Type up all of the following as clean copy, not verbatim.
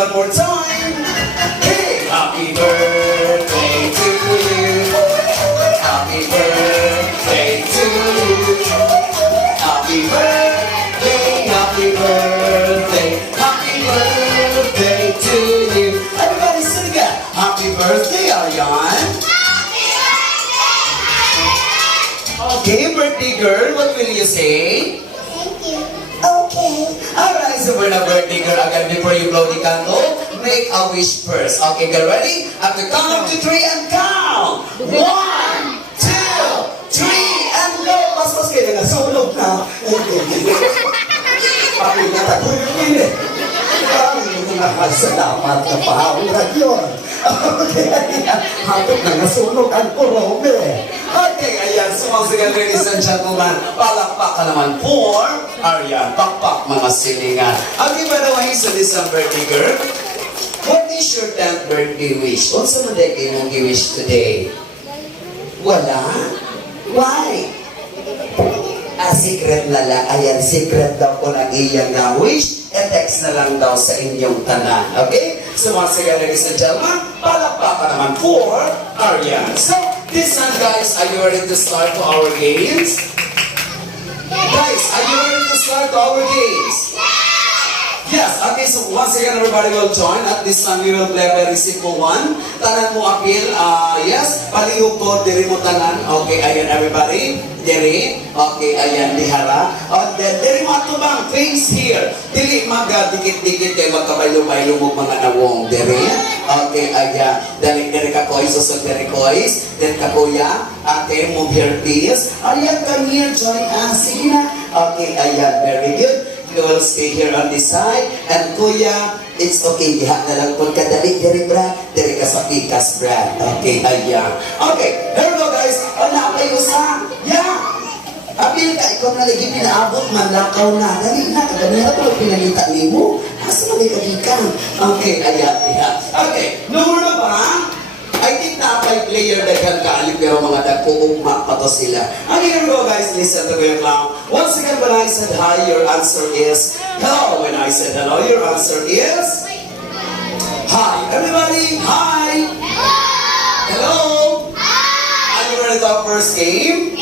one more time. Hey, happy birthday to you. Happy birthday to you. Happy birthday, happy birthday, happy birthday to you. Everybody sing it. Happy birthday, Aryan. Okay, birthday girl, what will you say? Thank you. Okay. Alright, so for the birthday girl, again, before you blow the candle, make a wish first. Okay, girl, ready? At the count to 3 and count. 1, 2, 3, and go! Mas kayo na sulog na. Papi na tagulang yun eh. Salamat na pahawag yun. Okay, ayan. Hatot na nasunog ang kurome. Okay, ayan. So once again, ladies and gentlemen, palakpak ka naman for Aryan. Pakpak mga silingan. Okay, by the way, so this birthday girl, what is your 10th birthday wish? What's the birthday mong wish today? Wala? Why? Secret na lang. Ayan, secret daw ko ng iyang wish. E-text na lang daw sa inyong tanan. Okay? So once again, ladies and gentlemen, palakpakan naman for Aryan. So, this time guys, are you ready to start to our games? Guys, are you ready to start to our games? Yes, okay, so once again everybody will join. At this time we will play a very simple one. Tanan mo appeal, yes, palihog ko, diri mo tanan. Okay, ayan everybody. Diri, okay, ayan, dihara. And then, diri mo atubang, face here. Dili dikit-dikit kayo magkabaylo-baylo mo mga nawong. Diri, okay, ayan. Diri ka kois, susod diri kois. Then ka kuya, ate, move your piece. Ayan, come here, join us. Sige na. Okay, ayan, very good. You will stay here on this side. And kuya, it's okay. Diha na lang po kadali. Diri, Brad. Diri ka sa pikas, Brad. Okay, ayan. Okay, here we go, guys. Wala kayo sa... Yeah! Apil ka, ikaw na lagi pinaabot, manlakaw na. Dali na, kaganira ko pinalita ni mo. Asa mo ka. Okay, ayan, diha. Okay, number na ba? I think na 5 player daghan kaalip pero mga dagko-ugma pa to sila. Okay, here we go guys, listen to me now. Once again, when I said hi, your answer is hello. When I said hello, your answer is hi. Everybody, hi. Hello. Are you ready to our first game?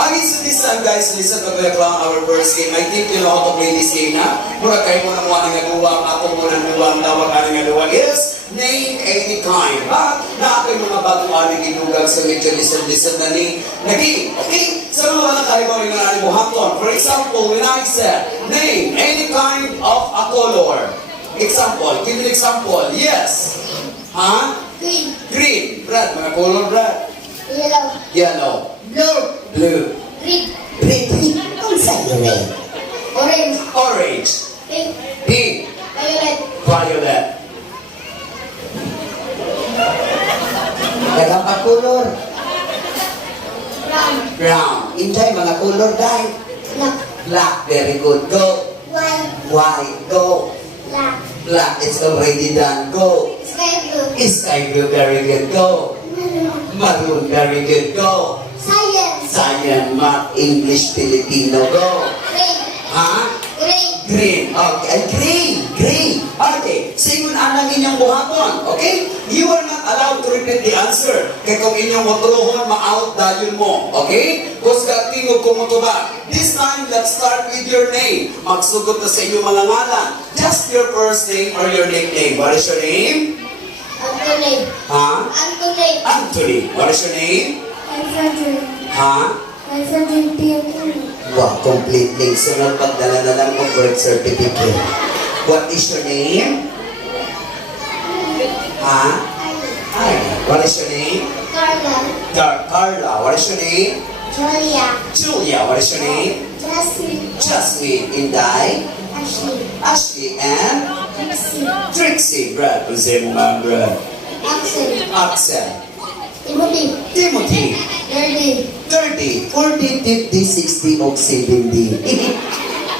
Okay, so this time guys, listen to me now, our first game. I think you know how to play this game na. Mura kayo mo na muna nga duwang, ako muna duwang, tawag nga duwang is name any kind. But, na ako'y mga bago-aning inugang sa medyo listen na ni Nagi. Okay? Sa mga kayo mo rin na mo hapon. For example, when I said, name any kind of a color. Example, give me an example. Yes. Huh? Green. Green. Brad, mga color, Brad. Yellow. Yellow. Blue. Blue. Green. Green. Kung sa'yo rin. Orange. Orange. Pink. Pink. Violet. Violet. Dagang pa color. Brown. Brown. Inday, mga color, day. Black. Black. Very good. Go. White. White. Go. Black. Black. It's already done. Go. Sky blue. Sky blue. Very good. Go. Maroon. Maroon. Very good. Go. Science. Science, Math, English, Filipino. Go. Green. Ha? Green. Green. Okay. Green. Green. Okay. Singon ang inyong buhaton. Okay? You are not allowed to repeat the answer. Kaya kung inyong matuluhon, ma-out dahil mo. Okay? Kusga tingog ko mo to ba? This time, let's start with your name. Magsugot na sa inyong mga ngalan. Just your first name or your nickname. What is your name? Anthony. Ha? Anthony. Anthony. What is your name? Alfred. Ha? Alfred Piantoni. Wow, complete name. Sunod pagdala na lang ng birth certificate. What is your name? Ha? Hi. What is your name? Carla. Carla. What is your name? Julia. Julia. What is your name? Jasmine. Jasmine. Inday. Ashley. Ashley. And Trixie. Trixie. Brad. Kung sa'yo mo nga, Brad. Axel. Axel. Timothy. Timothy. Nerdy. 30, 40, 50, 60, o 70.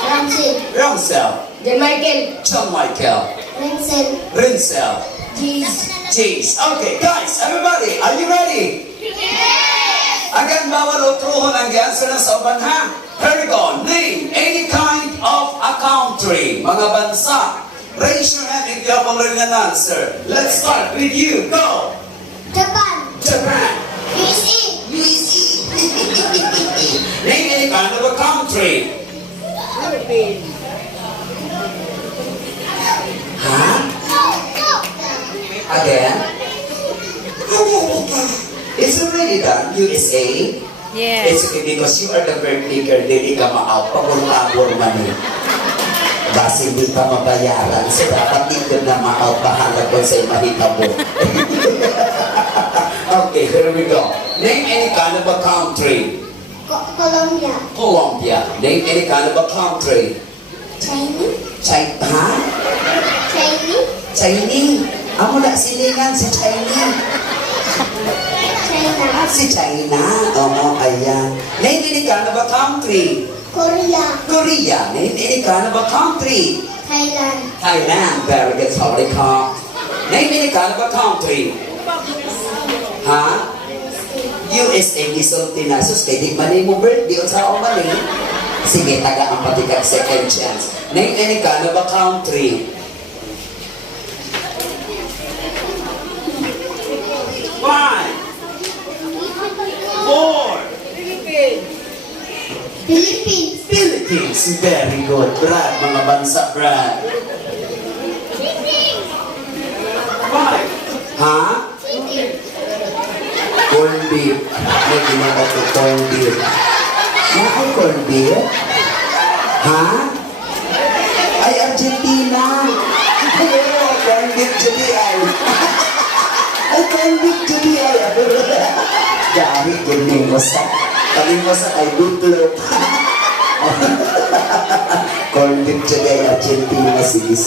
Ramsey. Ramsel. John Michael. John Michael. Rinsel. Rinsel. Cheese. Cheese. Okay, guys, everybody, are you ready? Yes! Again, bawal utruhon ang answer na sa uban, ha? Here we go. Name any kind of a country. Mga bansa. Raise your hand if you have already an answer. Let's start with you. Go. Japan. Japan. USA. USA. Name any kind of a country. Huh? Again? America. It's already done. USA. Yes. It's okay because you are the bird maker. Hindi ka ma-out. Pabor-pabor man eh. Basta hindi ka mabayaran. So dapat dito na ma-out. Bahala ko sa'yo mahitabo. Okay, here we go. Name any kind of a country. Colombia. Colombia. Name any kind of a country. China. China. Ha? China. Chinese. Amo na silingan si Chinese. China. Si China. Oo, ayan. Name any kind of a country. Korea. Korea. Name any kind of a country. Thailand. Thailand. Very good. Sorry, ka. Name any kind of a country. Ha? USA. Gisulti na. Sus, kaya di mali mo birthday o sa o mali. Sige, taga ang patikag second chance. Name any kind of a country. Five. Four. Philippines. Philippines. Very good. Brad, mga bansa, Brad. Five. Ha? Corned beef. May ginagawa ko corned beef. Ay, corned beef? Ha? Ay, Argentina. Ay, corned beef jadi ay. Ay, corned beef jadi ay. Dari, kuning mo sa. Kaling mo sa ay butlot. Corned beef jadi ay Argentina. Sige.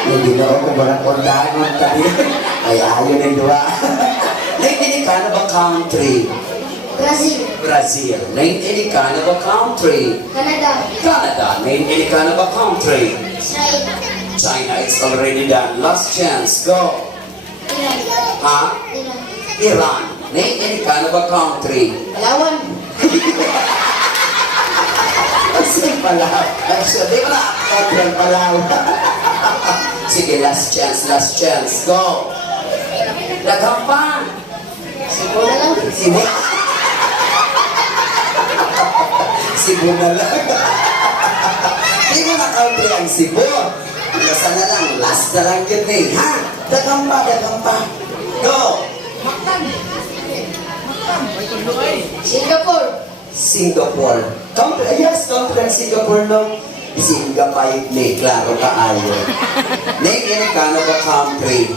Hindi na ako barang kondangan tayo. Ay, ayaw na yung dua. Name any kind of a country. Brazil. Brazil. Name any kind of a country. Canada. Canada. Name any kind of a country. China. China. It's already done. Last chance. Go. Iran. Ha? Iran. Iran. Name any kind of a country. Palawan. Sige, Palaw. Di ba na? Okay, Palaw. Sige, last chance. Go. Daghang pa. Cebu na lang. Cebu. Cebu na lang. Di mo na-country ang Cebu. Basta na lang, last na lang yun eh. Ha? Daghang pa. Go. Singapore. Country, yes, country ang Singapore, no? Singapore, may klaro kaayo. Name any kind of a country.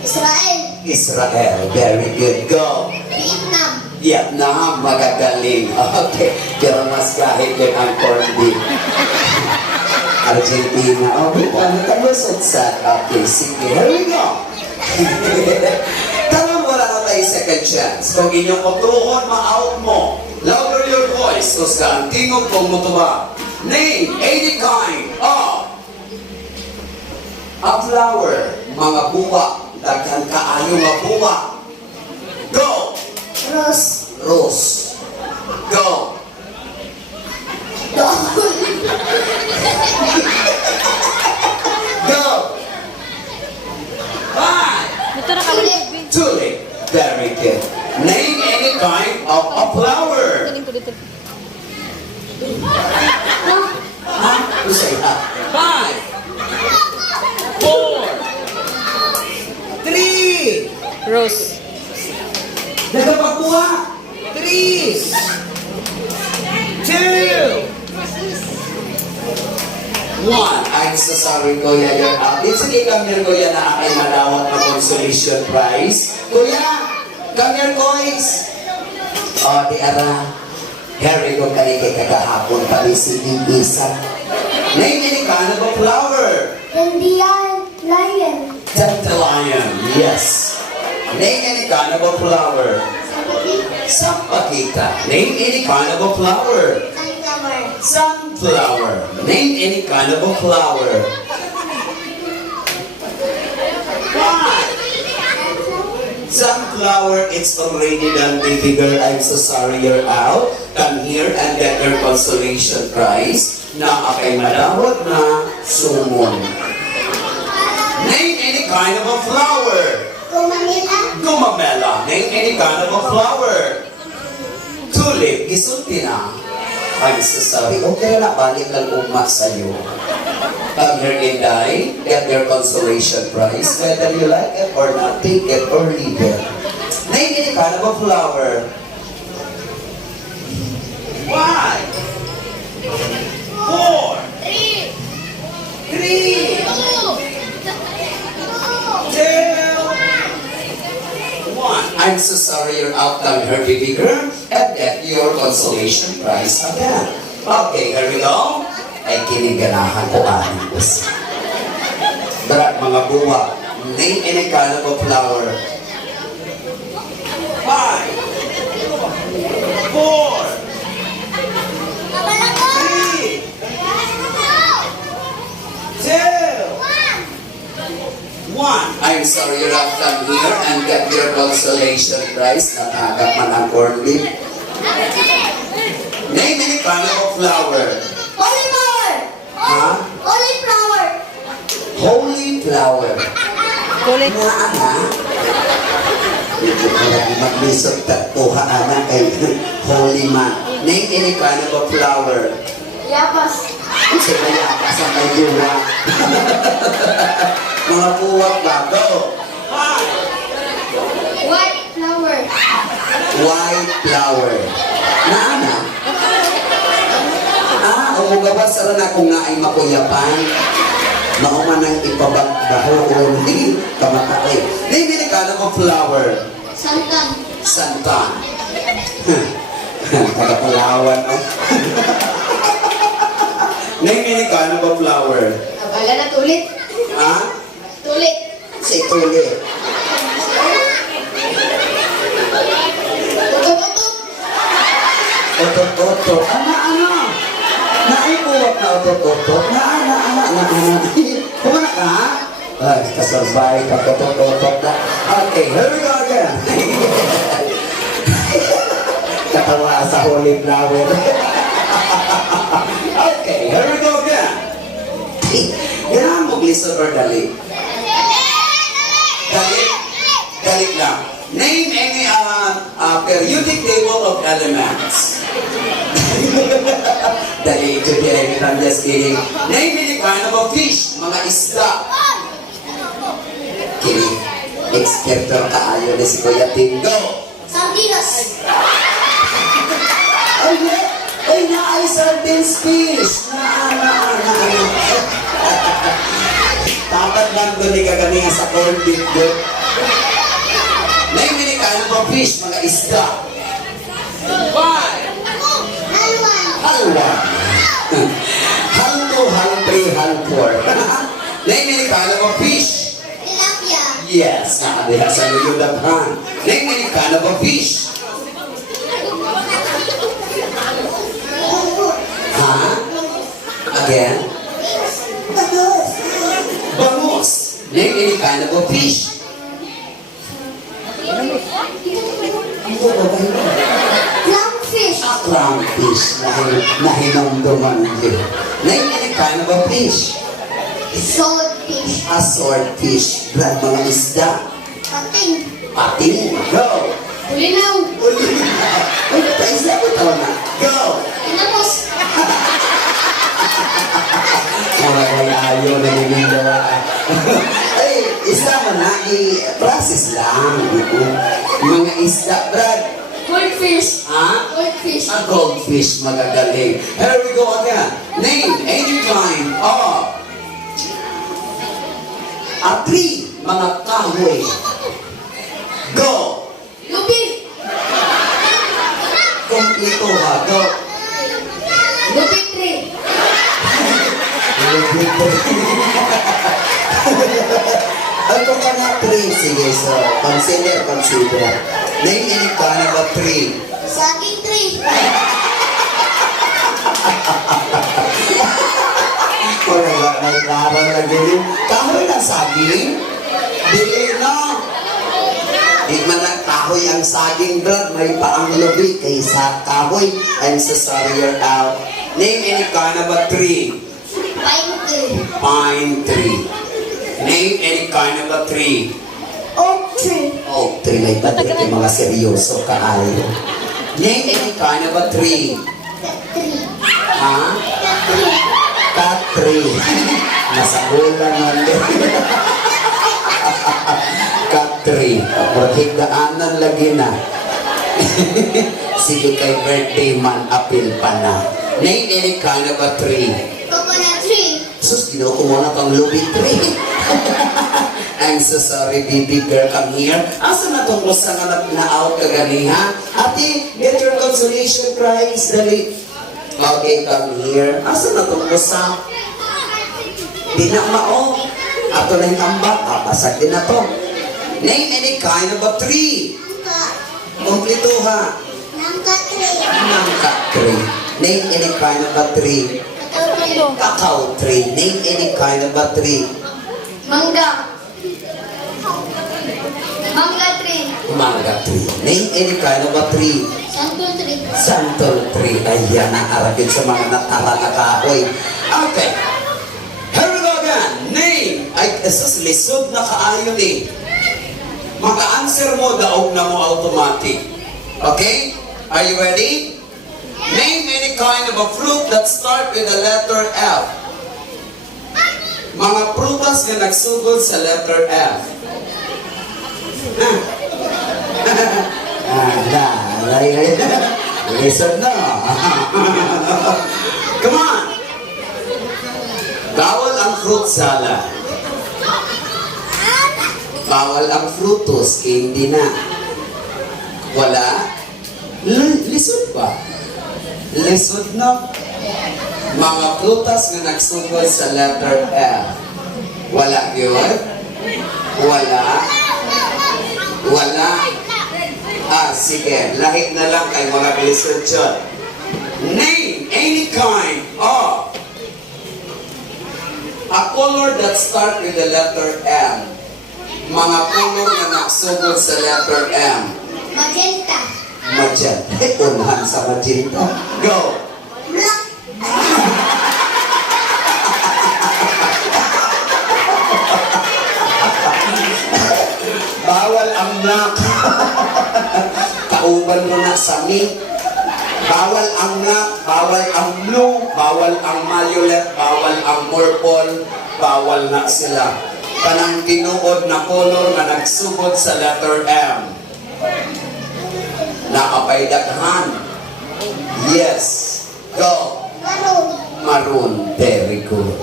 Israel. Israel, very good. Go. Vietnam. Vietnam, magagaling. Okay, pero mas kahit yun ang corned beef. Argentina, okay, talusot sa. Okay, sige, here we go. Tama, wala na tayo second chance. Kung inyong utuhon, ma-out mo. Louder your voice, kung saan tingog kong mutuba. Name any kind of a flower, mga buwa, daghan kaayo nga buwa. Go! Rose. Rose. Go! Doon. Go! Five! Ito na kami. Tulip. Very good. Name any kind of a flower. Galing ko dito. Ha? Who say that? 5, 4, 3, Rose. nagpapagbuha. 3, 2, 1. I'm so sorry, Kuya. You're out. It's okay, come here, Kuya, na akay malawat na consolation prize. Kuya, come here, boys. O, di ara. Harry ko kanike kagahapon pali si Isa. Name any kind of a flower. Indian lion. Dandelion, yes. Name any kind of a flower. Sampagita. Sampagita. Name any kind of a flower. Sunflower. Sunflower. Name any kind of a flower. 5. Sunflower, it's already done, baby girl. I'm so sorry you're out. Come here and get your consolation prize. Na akay madawat na Sumon. Name any kind of a flower. Kumanila. Gumamela. Name any kind of a flower. Tulip. Gisulti na. I'm so sorry. Okay na, balik lang umma sa'yo. Come here, Inday. Get your consolation prize. Whether you like it or not, take it or leave it. Name any kind of a flower. Why? 4, 3, 2, 1. I'm so sorry you're outdone her, baby girl. And get your consolation prize again. Okay, here we go. Ay kiniganahan ko aning bus. Berat mga buwa. Name any kind of a flower. 5, 4, 3, 2, 1. I'm sorry you're not done here and get your consolation prize. Natagap man ang corn beef. Name any kind of a flower. Cauliflower. Ha? Cauliflower. Holy flower. Kulit. Nga ana. Medyo parang maglisod tatuha ana kay holy man. Name any kind of a flower. Yapas. Kasi kaya ka sa may duwa. Mga puwak ba? Go! White flower. White flower. Naana? Umugawas sa rin ako nga ay makuyapan. Mauman ang ipabagbaho o hindi kamatay. Name any kind of a flower. Santan. Santan. Pagkapulawan, oh. Name any kind of a flower. Abala na tulit. Ha? Tulit. Si Tuli. Tutut-tutut. Otot-otot. Ana. Naikuwak na otot-otot. Na. Kumana ka? Ay, kasabay ka otot-otot na. Okay, here we go again. Katawa sa holy flower. Okay, here we go again. Ganahan mo glisod or dali? Dali lang. Name any periodic table of elements. Dali ito din. I'm just kidding. Name any kind of a fish. Mga isda. Kidding. Expertor kaayo na si Kuya Tingo. Sardinas. Ay, na ay sardines fish. Na. Tapat lang doon ni kaganinga sa corned beef doon. Name any kind of a fish, mga isda. 5. Halwan. Halwa. Halto, haltri, halpor. Name any kind of a fish. Tilapia. Yes, nakadiha sa luyudapan. Name any kind of a fish. Ha? Again? Bagus. Bangus. Name any kind of a fish. Clownfish. Clownfish. Nahinamduman yun. Name any kind of a fish. Swordfish. A swordfish. Brad, mga isda. Pating. Pating. Go. Ulinaw. Uy, paisla ko tao na. Go. Inapos. Mga ayaw na nilindawa. Ay, isda man na. I-process lang. Mga isda, Brad. Goldfish. Ha? Goldfish. A goldfish, magagaling. Here we go again. Name any kind of a tree, mga kahoy. Go! Lupit. Kompleto ha, go! Lupit tree. Ano ka nga tree? Sige, so, consider. Name any kind of a tree. Saging tree. Wala na klaro na gini. Kahoy ng saging? Dili na. Di man ang kahoy ang saging, Brad. May paang lubi kaysa kahoy. I'm so sorry you're out. Name any kind of a tree. Pine tree. Pine tree. Name any kind of a tree. Oak tree. Oak tree. May tatik yung mga seryoso kaayo. Name any kind of a tree. Tree. Ha? Tree. Cat tree. Nasa bulan natin. Cat tree. Higdaanan lagi na. Sige kay birthday man, apil pa na. Name any kind of a tree. Coconut tree. Sus, ginoo ko muna kang lubi tree. I'm so sorry, baby girl, come here. Asa na tong usa nga na-out ka ganiha? Ate, get your consolation prize, dali. Okay, come here. Asa na tong usa? Di na mao. Ato na yung ambak. Pasag din na to. Name any kind of a tree. Kompleto ha. Nangka tree. Nangka tree. Name any kind of a tree. Cacao tree. Name any kind of a tree. Mangga. Mangga tree. Mangga tree. Name any kind of a tree. Santol tree. Santol tree. Ayan na arapin sa mga natara na kahoy. Okay. Here we go again. Name. Ay, esas lisod na kaayon eh. Maka-answer mo, daog na mo automatic. Okay? Are you ready? Name any kind of a fruit that start with the letter F. Mga prutas na nagsugod sa letter F. Listen na. Come on. Bawal ang fruit salad. Bawal ang frutos, hindi na. Wala? Lisod ba? Lisod na. Mga prutas na nagsugod sa letter F. Wala yun? Wala? Wala? Sige. Lahit na lang kay mga lisod dyan. Name any kind of a color that start with the letter M. Mga color na nagsugod sa letter M. Magenta. Magenta. Unahan sa magenta. Go! Black. Bawal ang black. Kauban mo na sa me. Bawal ang black, bawal ang blue, bawal ang violet, bawal ang purple, bawal na sila. Kanang tinuod na color na nagsugod sa letter M. Nakapaydaghan. Yes. Go. Maroon. Maroon. Very good.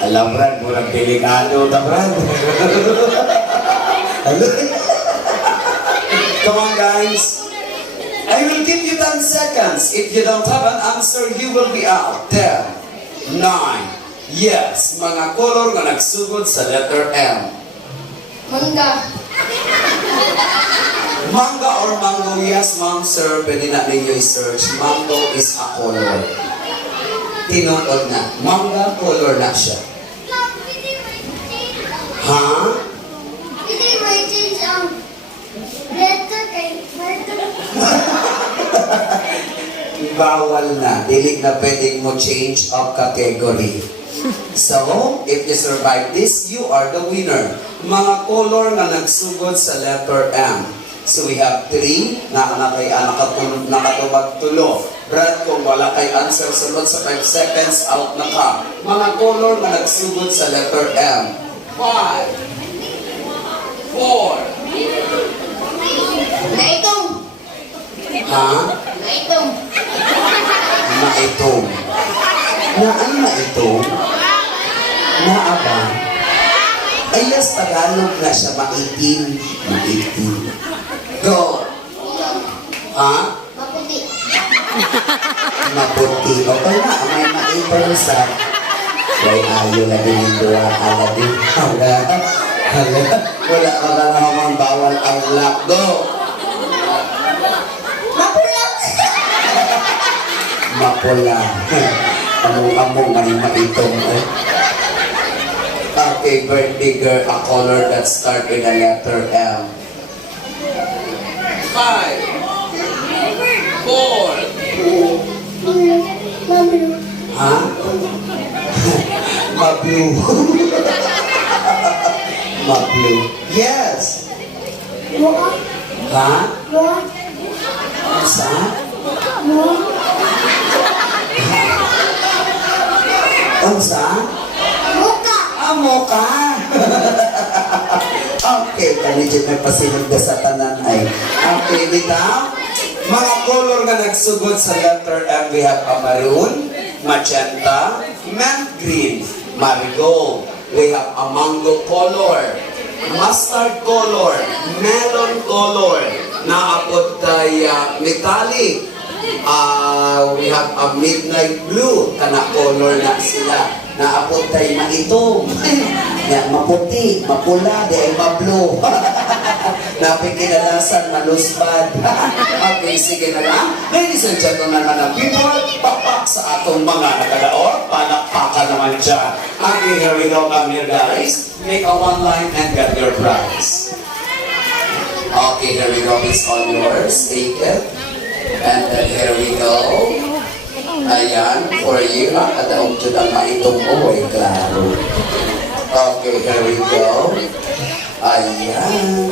Alam Brad, murang delikado ta Brad. Come on guys. I will give you 10 seconds. If you don't have an answer, you will be out. 10, 9, yes. Mga color na nagsugod sa letter M. Mangga. Manga or mango? Yes, ma'am, sir. Pwede na ninyo i-search. Mango is a color. Tinuod na. Manga color na siya. Ha? Hindi may change ang letter kay letter. Bawal na. Dili na pwedeng mo change of category. So, if you survive this, you are the winner. Mga color na nagsugod sa letter M. So we have 3 na nakatubag tulo. Brad, kung wala kay answer, sunod sa 5 seconds, out na ka. Mga color na nagsugod sa letter M. 5, 4. Naitong. Ha? Naitong. Maitong. Naan maitong? Naaba? Ay, yes, Tagalog na siya. Maitim. Maitim. Go. Ha? Maputi. Maputi. Okay na, may maipon sa... May ayo na din yung dura. Hala din. Hala. Hala. Wala ka na naman bawal ang black. Go. Mapulak. Mapula. Among-among ay maitong. Okay, birthday girl, a color that start with the letter M. 5, 4. Mablue. Ha? Ma-blue. Ma-blue. Yes. What? Ha? What? Ano sa? What? Ano sa? Muka. Amo ka. Okay, kani dyan may pasilog na sa tanan ay. Okay, bitaw. Mga color na nagsugod sa letter M, we have a maroon, magenta, mint green, marigold. We have a mango color, mustard color, melon color, naapot tayo metallic. We have a midnight blue, kana color na sila. Naapot tayo maitong, maputi, mapula, di ay ma-blue. Napikinalasan, maluspad. Okay, sige na lang. Ladies and gentlemen, mga people, papak sa atong mga nakalaor, palakpakan naman dyan. Okay, here we go, come here guys. Make a one line and get your prize. Okay, here we go, it's all yours. Take it. And then here we go. Ayan, for you. Nakadaong dyan ang maitong mo, ay klaro. Okay, here we go. Ayan.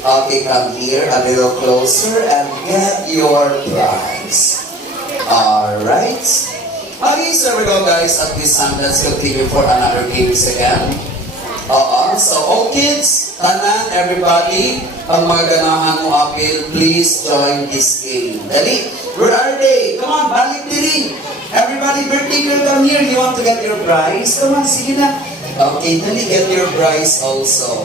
Okay, come here a little closer and get your prize. Alright. Okay, so we go guys. At this time, let's continue for another games again. So all kids, tanan, everybody, ang mga ganahan mo apil, please join this game. Dali, where are they? Come on, balik diri. Everybody, birthday girl, come here. You want to get your prize? Come on, sige na. Okay, dali, get your prize also.